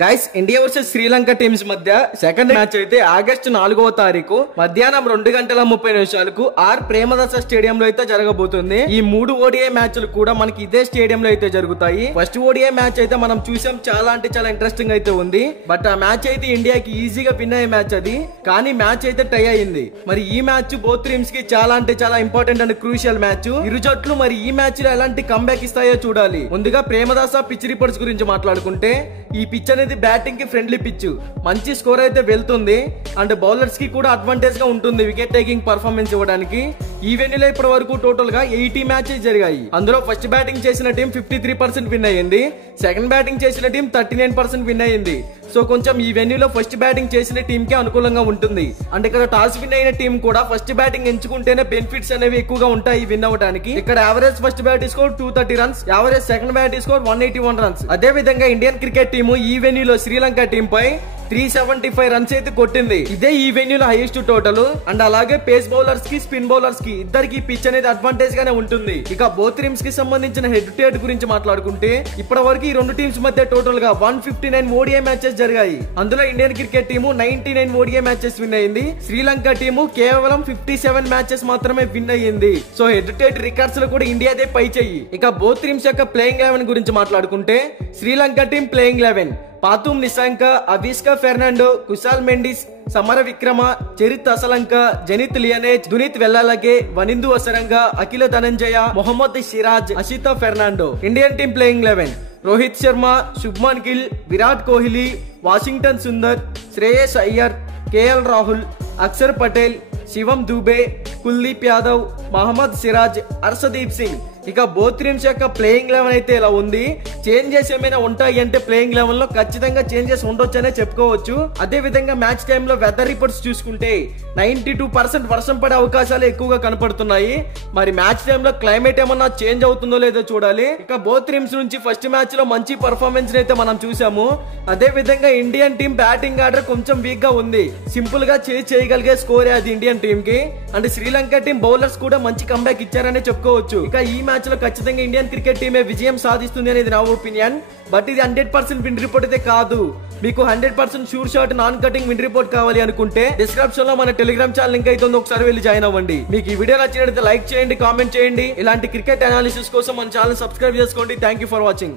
Guys India versus Sri Lanka teams మధ్య second match అయితే August 4వ తారీఖు మధ్యాహ్నం 2:30 ఆర్ ప్రేమదాస స్టేడియం లో అయితే జరగబోతుంది. ఈ 3 ఓడిఐ మ్యాచ్లు కూడా మనకి ఇదే స్టేడియం లో అయితే జరుగుతాయి. ఫస్ట్ ఓడిఐ మ్యాచ్ అయితే మనం చూసాం, చాలా అంటే చాలా ఇంట్రెస్టింగ్ అయితే ఉంది. బట్ ఆ మ్యాచ్ అయితే ఇండియాకి ఈజీగా విన్ అయ్యే మ్యాచ్ అది, కానీ మ్యాచ్ అయితే టై అయింది. మరి ఈ మ్యాచ్ బోత్ టీమ్స్ కి చాలా అంటే చాలా ఇంపార్టెంట్ అండ్ క్రూషియల్ మ్యాచ్. ఇరు జట్లు మరి ఈ మ్యాచ్ లో ఎలాంటి కంబ్యాక్ ఇస్తాయో చూడాలి. ముందుగా ప్రేమదాస పిచ్ రిపోర్ట్స్ గురించి మాట్లాడుకుంటే, ఈ పిచ్ అనేది బ్యాటింగ్ కి ఫ్రెండ్లీ పిచ్, మంచి స్కోర్ అయితే వెళ్తుంది అండ్ బౌలర్స్ కి కూడా అడ్వాంటేజ్ గా ఉంటుంది వికెట్ టేకింగ్ పర్ఫార్మెన్స్ ఇవ్వడానికి. ఈ వెన్యూలో ఇప్పటి వరకు టోటల్ గా 80 మ్యాచెస్ జరిగాయి. అందులో ఫస్ట్ బ్యాటింగ్ చేసిన టీం 53% విన్ అయ్యింది, సెకండ్ బ్యాటింగ్ చేసిన టీం 39% విన్ అయ్యింది. సో కొంచెం ఈ వెన్యూలో ఫస్ట్ బ్యాటింగ్ చేసిన టీం కి అనుకూలంగా ఉంటుంది. అండ్ ఇక్కడ టాస్ విన్ అయిన టీం కూడా ఫస్ట్ బ్యాటింగ్ ఎంచుకుంటేనే బెనిఫిట్స్ అనేవి ఎక్కువగా ఉంటాయి విన్ అవ్వడానికి. ఇక్కడ average first bat score 230 runs, average second bat score 181 runs. అదే విధంగా ఇండియన్ క్రికెట్ టీము ఈ వెన్యూలో శ్రీలంక టీం పై 375 రన్స్ అయితే కొట్టింది. ఇదే ఈ వెన్యూలో హైయెస్ట్ టోటల్. అండ్ అలాగే పేస్ బౌలర్స్ కి స్పిన్ బౌలర్స్ కి ఇద్దరికి పిచ్ అనేది అడ్వాంటేజ్ గానే ఉంటుంది. ఇక బోత్ టీమ్స్ కి సంబంధించిన హెడ్ టు హెడ్ గురించి మాట్లాడుకుంటే, ఇప్పటి వరకు ఈ రెండు టీమ్స్ మధ్య టోటల్ గా 159 ఓడిఐ మ్యాచెస్ జరిగాయి. అందులో Indian cricket team 99 ODI matches win అయింది, శ్రీలంక టీము కేవలం 57 మ్యాచెస్ మాత్రమే విన్ అయ్యింది. So head to head records లో కూడా ఇండియాదే పై చెయ్యి. ఇక బోత్ టీమ్స్ యొక్క ప్లేయింగ్ 11 గురించి మాట్లాడుకుంటే, Sri Lanka team playing 11 Pathum Nissanka, Avishka Fernando, Kusal Mendis, Samarawickrama, Charith Asalanka, Janith Liyanage, Dunith Wellalage, Wanindu Hasaranga, Akila Dananjaya, Mohammed Siraj, Asitha Fernando. Indian team playing 11 Rohit Sharma, Shubman Gill, Virat Kohli, Washington Sundar, Shreyas Iyer, K L Rahul, Axar Patel, Shivam Dube, Kuldeep Yadav, Mohammed Siraj, Arshdeep Singh. ఇక బోత్ టీమ్స్ యొక్క ప్లేయింగ్ 11 అయితే ఇలా ఉంది. చేంజెస్ ఏమైనా ఉంటాయి అంటే ప్లేయింగ్ 11 లో ఖచ్చితంగా చేంజెస్ ఉండొచ్చనే చెప్పుకోవచ్చు. అదే విధంగా మ్యాచ్ టైంలో వెదర్ రిపోర్ట్స్ చూసుకుంటే 92% వర్షం పడే అవకాశాలు ఎక్కువగా కనపడుతున్నాయి. మరి మ్యాచ్ టైంలో క్లైమేట్ ఏమన్నా చేంజ్ అవుతుందో లేదో చూడాలి. ఇక బోత్ టీమ్స్ నుంచి ఫస్ట్ మ్యాచ్ లో మంచి పర్ఫార్మెన్స్ అయితే మనం చూసాము. అదే విధంగా ఇండియన్ టీం బ్యాటింగ్ ఆర్డర్ కొంచెం వీక్ గా ఉంది, సింపుల్ గా చేయగలిగే స్కోరే అది ఇండియన్ టీం కి. అండ్ శ్రీలంక టీం బౌలర్స్ కూడా మంచి కంబ్యాక్ ఇచ్చారనే చెప్పుకోవచ్చు. ఇక ఈ మ్యాచ్ లో ఖచ్చితంగా ఇండియన్ క్రికెట్ టీమే విజయం సాధిస్తుంది అనేది నా ఒపీనియన్. బట్ ఇది 100% విన్ రిపోర్ట్ అయితే కాదు. మీకు 100% sure shot non cutting win report కావాలి అనుకుంటే డిస్క్రిప్షన్ లో మన టెలిగ్రామ్ ఛానల్ లింక్ అయితే ఉంది, ఒకసారి వెళ్ళి జాయిన్ అవ్వండి. మీకు ఈ వీడియో నచ్చినట్లయితే లైక్ చేయండి, కామెంట్ చేయండి. ఇలాంటి క్రికెట్ అనాలిసిస్ కోసం మన ఛానల్ సబ్స్క్రైబ్ చేసుకోండి. Thank you for watching.